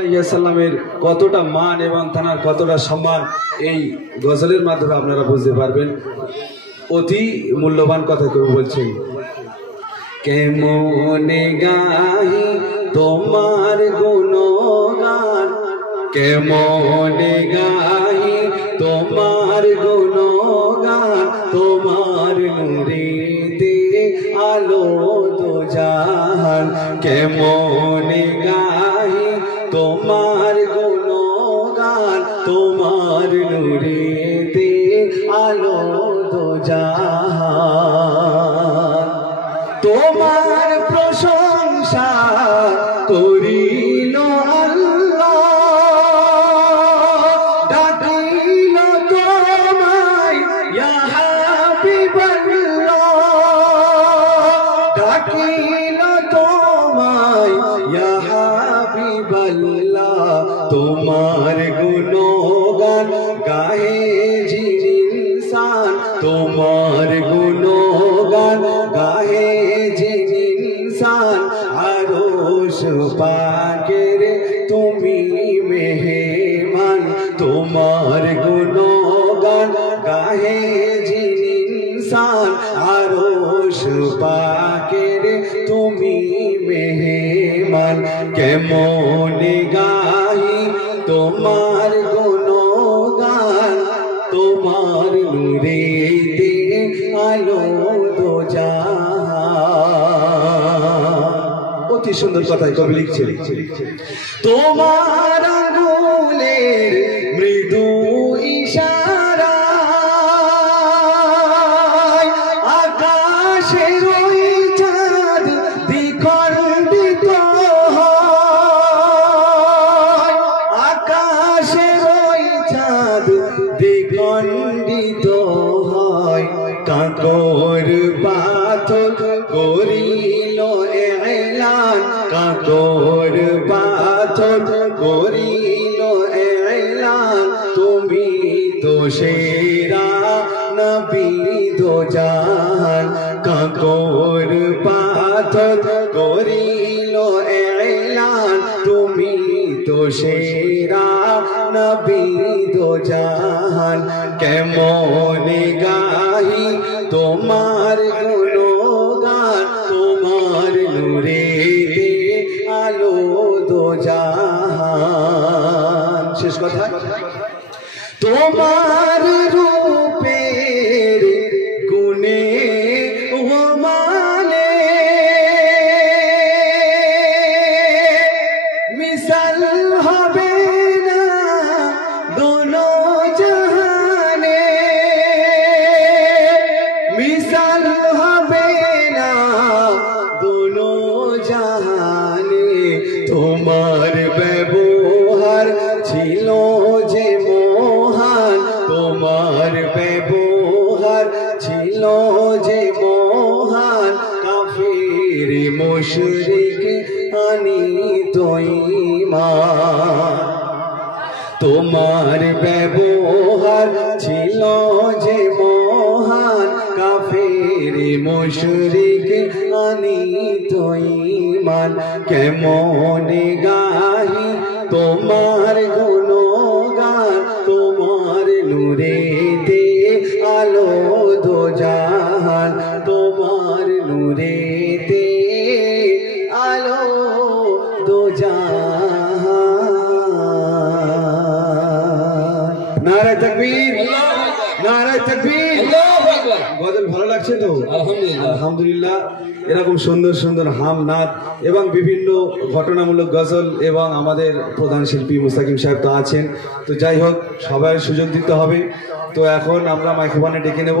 সাল্লামের কতটা মান এবং তার কতটা সম্মান এই গজলের মাধ্যমে আপনারা বুঝতে পারবেন। অতি মূল্যবান কথা কেউ বলছেন, কেমনে গাহি তোমার গুণগান, কেমনে গাহি তোমার গুণগান, তোমার নূরেতে আলো দো জাহান, কেমনে গাহি তোমার গুণগান, তোমার নূরেতে আলো দো জাহান, তোমার প্রশংসা করিল আল্লাহ, ডাকিল তোমায় ইয়া হাবিবাল্লাহ, ডাকিল তোমায় ইয়া হাবিবাল্লাহ, তোমার গুণগান গায়ে যিনি ইনসান, তোমার গুণগান গায়ে যিনি ইনসান, আরশ পাকের তুমি মেহমান, তোমার গুণগান গায়ে যিনি ইনসান, আরশ পাকের তুমি মেহমান, কেমনে গাহি তোমার গুণগান, তোমার নূরেতে আলো দো জাহান। অতি সুন্দর কথাই কবি লিখছে, তোমার আঙ্গুলের মৃদু ইশারায় আকাশের ওই চাঁদ দ্বিখণ্ডিত হয়, আকাশের ওই চাঁদ দ্বিখণ্ডিত হয়, কাঁকর পাথর করিল এলান, কাঁকর পাথর করিল এলান, তুমি তো সেরা নবী দো জাহান, কাঁকর পাথর করিল এলান, তুমি তো সেরা নবী দো জাহান, কেমনে গাহি তোমার গুণগান, তোমার নূরেতে আলো দো জাহান। শেষ কথা, তোমার রূপের গুণে ও মালে মিসাল হবে না দোনো জাহানে, মিসাল হবে না দোনো জাহানে, তোমার ব্যবহার ছিল যে মহান, তোমার ব্যবহার ছিল যে মহান, কাফির মুশরিক আনিত ঈমান, তোমার ব্যবহার ছিল যে মহান, কাফির মুশরিক আনিত ঈমান, কেমনে গাহি তোমার গুণগান, তোমার নূরেতে আলো দো জাহান, তোমার নূরেতে আলো দো জাহান। নারায়ে তাকবীর, নারায়ে তাকবীর। গজল ভালো লাগছে তো? আলহামদুলিল্লাহ, আলহামদুলিল্লাহ। এরকম সুন্দর সুন্দর হাম নাত এবং বিভিন্ন ঘটনামূলক গজল এবং আমাদের প্রধান শিল্পী মুস্তাকিম সাহেব তো আছেন। তো যাই হোক, সবাই সুযোগ দিতে হবে। তো এখন আমরা মাইক্রোফোনে ডেকে নেব